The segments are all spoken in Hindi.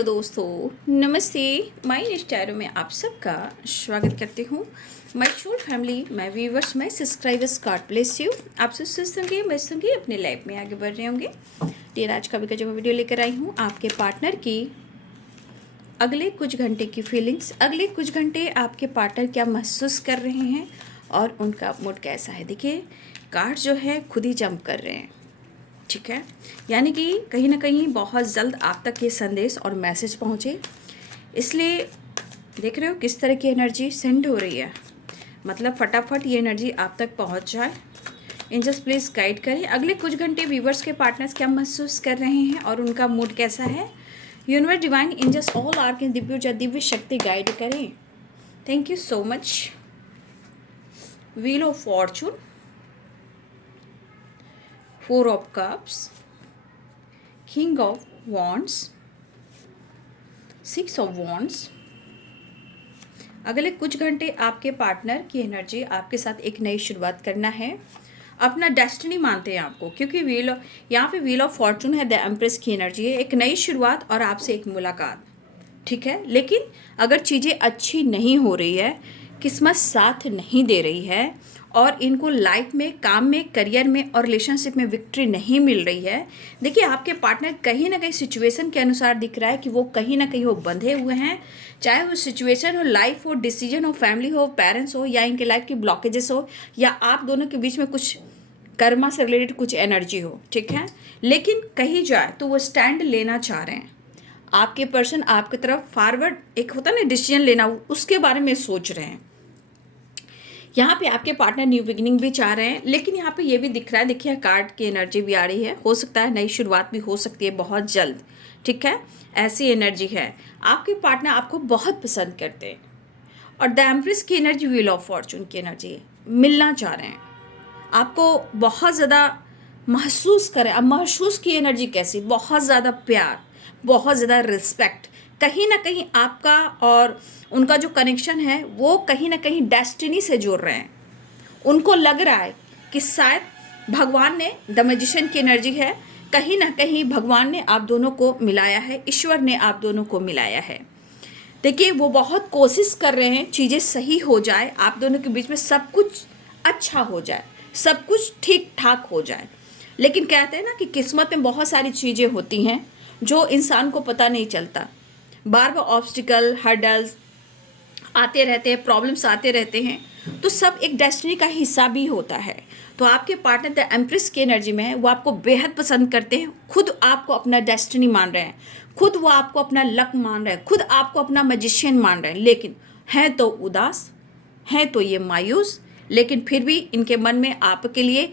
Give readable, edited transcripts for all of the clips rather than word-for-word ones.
हेलो दोस्तों, नमस्ते। माय इंस्टाग्राम में आप सबका स्वागत करती हूँ। माय शोर family, my viewers, my subscribers, God bless you. आप सब स्वस्थ होंगे, मस्त होंगे, अपने लाइफ में आगे बढ़ रहे होंगे। डेर आज का भी जो वीडियो लेकर आई हूँ, आपके पार्टनर की अगले कुछ घंटे की फीलिंग्स, अगले कुछ घंटे आपके पार्टनर क्या महसूस कर रहे हैं और उनका मूड कैसा है। देखिए, कार्ड जो है खुद ही जंप कर रहे हैं, ठीक है। यानी कि कहीं ना कहीं बहुत जल्द आप तक ये संदेश और मैसेज पहुँचे, इसलिए देख रहे हो किस तरह की एनर्जी सेंड हो रही है। मतलब फटाफट ये एनर्जी आप तक पहुँच जाए। एंजल्स प्लीज़ गाइड करें, अगले कुछ घंटे व्यूवर्स के पार्टनर्स क्या महसूस कर रहे हैं और उनका मूड कैसा है। Universe, divine angels, all arch दिव्य शक्ति गाइड करें। Thank you so much. Wheel of fortune, 4 of Cups, King of Wands, 6 of Wands। अगले कुछ घंटे आपके पार्टनर की एनर्जी आपके साथ एक नई शुरुआत करना है। अपना डेस्टिनी मानते हैं आपको, क्योंकि यहाँ पे व्हील ऑफ फॉर्चून है, द एम्प्रेस की एनर्जी है। एक नई शुरुआत और आपसे एक मुलाकात, ठीक है। लेकिन अगर चीज़ें अच्छी नहीं हो रही है, किस्मत साथ नहीं दे रही है और इनको लाइफ में, काम में, करियर में और रिलेशनशिप में विक्ट्री नहीं मिल रही है, देखिए आपके पार्टनर कहीं ना कहीं सिचुएशन के अनुसार दिख रहा है कि वो कहीं ना कहीं वो बंधे हुए हैं। चाहे वो सिचुएशन हो, लाइफ हो, डिसीजन हो, फैमिली हो, पेरेंट्स हो, या इनके लाइफ की ब्लॉकेजेस हो, या आप दोनों के बीच में कुछ कर्मा से रिलेटेड कुछ एनर्जी हो, ठीक है। लेकिन कहीं जाए तो वो स्टैंड लेना चाह रहे हैं। आपके पर्सन आपकी तरफ फॉरवर्ड, एक होता है ना डिसीजन लेना, उसके बारे में सोच रहे हैं। यहाँ पे आपके पार्टनर न्यू बिगिनिंग भी चाह रहे हैं, लेकिन यहाँ पे ये भी दिख रहा है, देखिए कार्ड की एनर्जी भी आ रही है, हो सकता है नई शुरुआत भी हो सकती है बहुत जल्द, ठीक है। ऐसी एनर्जी है। आपके पार्टनर आपको बहुत पसंद करते हैं और द एम्प्रेस की एनर्जी, व्हील ऑफ फॉर्चून की एनर्जी, मिलना चाह रहे हैं आपको, बहुत ज़्यादा महसूस करें। अब महसूस की एनर्जी कैसी, बहुत ज़्यादा प्यार, बहुत ज़्यादा रिस्पेक्ट। कहीं ना कहीं आपका और उनका जो कनेक्शन है वो कहीं ना कहीं डेस्टिनी से जोड़ रहे हैं। उनको लग रहा है कि शायद भगवान ने, द मैजिशियन की एनर्जी है, कहीं ना कहीं भगवान ने आप दोनों को मिलाया है, ईश्वर ने आप दोनों को मिलाया है। देखिए, वो बहुत कोशिश कर रहे हैं चीज़ें सही हो जाए, आप दोनों के बीच में सब कुछ अच्छा हो जाए, सब कुछ ठीक ठाक हो जाए। लेकिन कहते हैं ना कि किस्मत में बहुत सारी चीज़ें होती हैं जो इंसान को पता नहीं चलता। बार बार ऑब्स्टिकल, हर्डल्स आते रहते हैं, प्रॉब्लम्स आते रहते हैं, तो सब एक डेस्टिनी का हिस्सा भी होता है। तो आपके पार्टनर द एम्प्रेस की एनर्जी में है, वो आपको बेहद पसंद करते हैं, खुद आपको अपना डेस्टिनी मान रहे हैं, खुद वो आपको अपना लक मान रहे हैं, खुद आपको अपना मैजिशियन मान रहे हैं। लेकिन हैं तो उदास, हैं तो ये मायूस, लेकिन फिर भी इनके मन में आपके लिए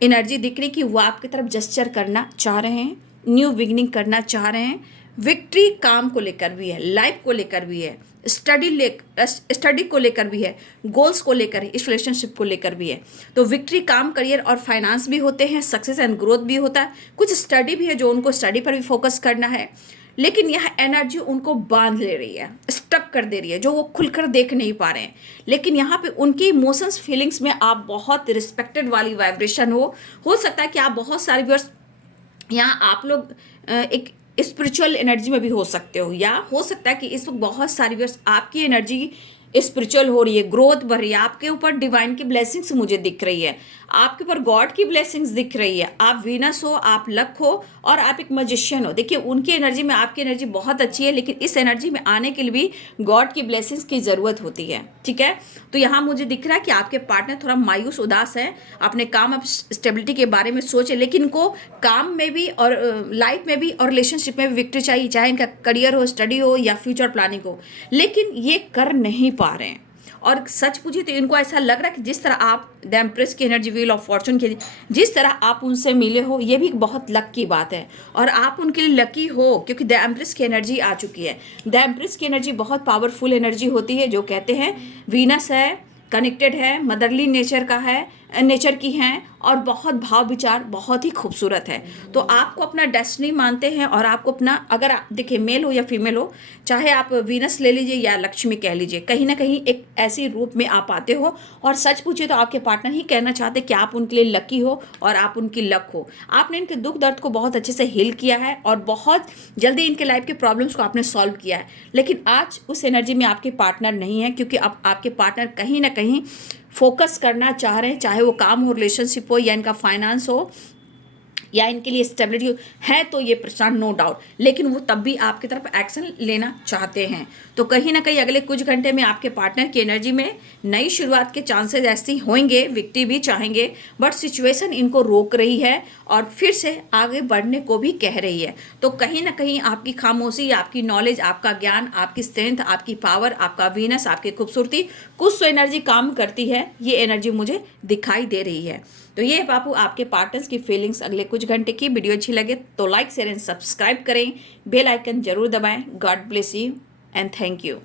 एनर्जी दिख रही कि वो आपकी तरफ जेस्चर करना चाह रहे हैं, न्यू बिगिनिंग करना चाह रहे हैं। विक्ट्री काम को लेकर भी है, लाइफ को लेकर भी है, स्टडी को लेकर भी है, गोल्स को लेकर है, इस रिलेशनशिप को लेकर भी है। तो विक्ट्री काम, करियर और फाइनेंस भी होते हैं, सक्सेस एंड ग्रोथ भी होता है, कुछ स्टडी भी है जो उनको स्टडी पर भी फोकस करना है। लेकिन यह एनर्जी उनको बांध ले रही है, स्टक कर दे रही है, जो वो खुलकर देख नहीं पा रहे हैं। लेकिन यहाँ पे उनकी इमोशंस, फीलिंग्स में आप बहुत रिस्पेक्टेड वाली वाइब्रेशन हो सकता है कि आप बहुत सारे व्यूअर्स, यहाँ आप लोग एक स्पिरिचुअल एनर्जी में भी हो सकते हो, या हो सकता है कि इस वक्त बहुत सारी व्यूअर्स आपकी एनर्जी स्पिरिचुअल हो रही है, ग्रोथ बढ़ रही है, आपके ऊपर डिवाइन की ब्लेसिंग्स मुझे दिख रही है, आपके ऊपर गॉड की ब्लेसिंग्स दिख रही है। आप वीनस हो, आप लक हो और आप एक मैजिशियन हो। देखिए, उनकी एनर्जी में आपकी एनर्जी बहुत अच्छी है, लेकिन इस एनर्जी में आने के लिए भी गॉड की ब्लेसिंग्स की ज़रूरत होती है, ठीक है। तो यहाँ मुझे दिख रहा है कि आपके पार्टनर थोड़ा मायूस, उदास है, अपने काम, अब स्टेबिलिटी के बारे में सोचे, लेकिन इनको काम में भी और लाइफ में भी और रिलेशनशिप में भी विक्ट्री चाहिए, चाहे इनका करियर हो, स्टडी हो या फ्यूचर प्लानिंग हो, लेकिन ये कर नहीं पा रहे हैं। और सच पूछिए तो इनको ऐसा लग रहा है कि जिस तरह आप द एम्प्रेस की एनर्जी, व्हील ऑफ फॉर्चून की, जिस तरह आप उनसे मिले हो, ये भी बहुत लक की बात है और आप उनके लिए लकी हो, क्योंकि द एम्प्रेस की एनर्जी आ चुकी है। द एम्प्रेस की एनर्जी बहुत पावरफुल एनर्जी होती है, जो कहते हैं वीनस है, कनेक्टेड है, मदरली नेचर का है, नेचर की हैं और बहुत भाव विचार बहुत ही खूबसूरत है। तो आपको अपना डेस्टिनी मानते हैं और आपको अपना, अगर देखिए मेल हो या फीमेल हो, चाहे आप वीनस ले लीजिए या लक्ष्मी कह लीजिए, कहीं ना कहीं एक ऐसी रूप में आप आते हो। और सच पूछिए तो आपके पार्टनर ही कहना चाहते कि आप उनके लिए लकी हो और आप उनकी लक हो। आपने इनके दुख दर्द को बहुत अच्छे से हील किया है और बहुत जल्दी इनके लाइफ के प्रॉब्लम्स को आपने सॉल्व किया है। लेकिन आज उस एनर्जी में आपके पार्टनर नहीं है, क्योंकि अब आपके पार्टनर कहीं ना कहीं फोकस करना चाह रहे हैं, चाहे वो काम हो, रिलेशनशिप हो, या इनका फाइनेंस हो, या इनके लिए स्टेबिलिटी है। तो ये परेशान नो डाउट, लेकिन वो तब भी आपकी तरफ एक्शन लेना चाहते हैं। तो कहीं ना कहीं अगले कुछ घंटे में आपके पार्टनर की एनर्जी में नई शुरुआत के चांसेस ऐसे होंगे। विक्टी भी चाहेंगे, बट सिचुएशन इनको रोक रही है और फिर से आगे बढ़ने को भी कह रही है। तो कहीं ना कहीं आपकी खामोशी, आपकी नॉलेज, आपका ज्ञान, आपकी स्ट्रेंथ, आपकी पावर, आपका वीनस, आपकी खूबसूरती, कुछ तो एनर्जी काम करती है। ये एनर्जी मुझे दिखाई दे रही है। तो ये बापू आपके पार्टनर्स की फीलिंग्स अगले कुछ घंटे की। वीडियो अच्छी लगे तो लाइक शेयर एंड सब्सक्राइब करें, बेल आइकन जरूर दबाएं। God bless you and thank you.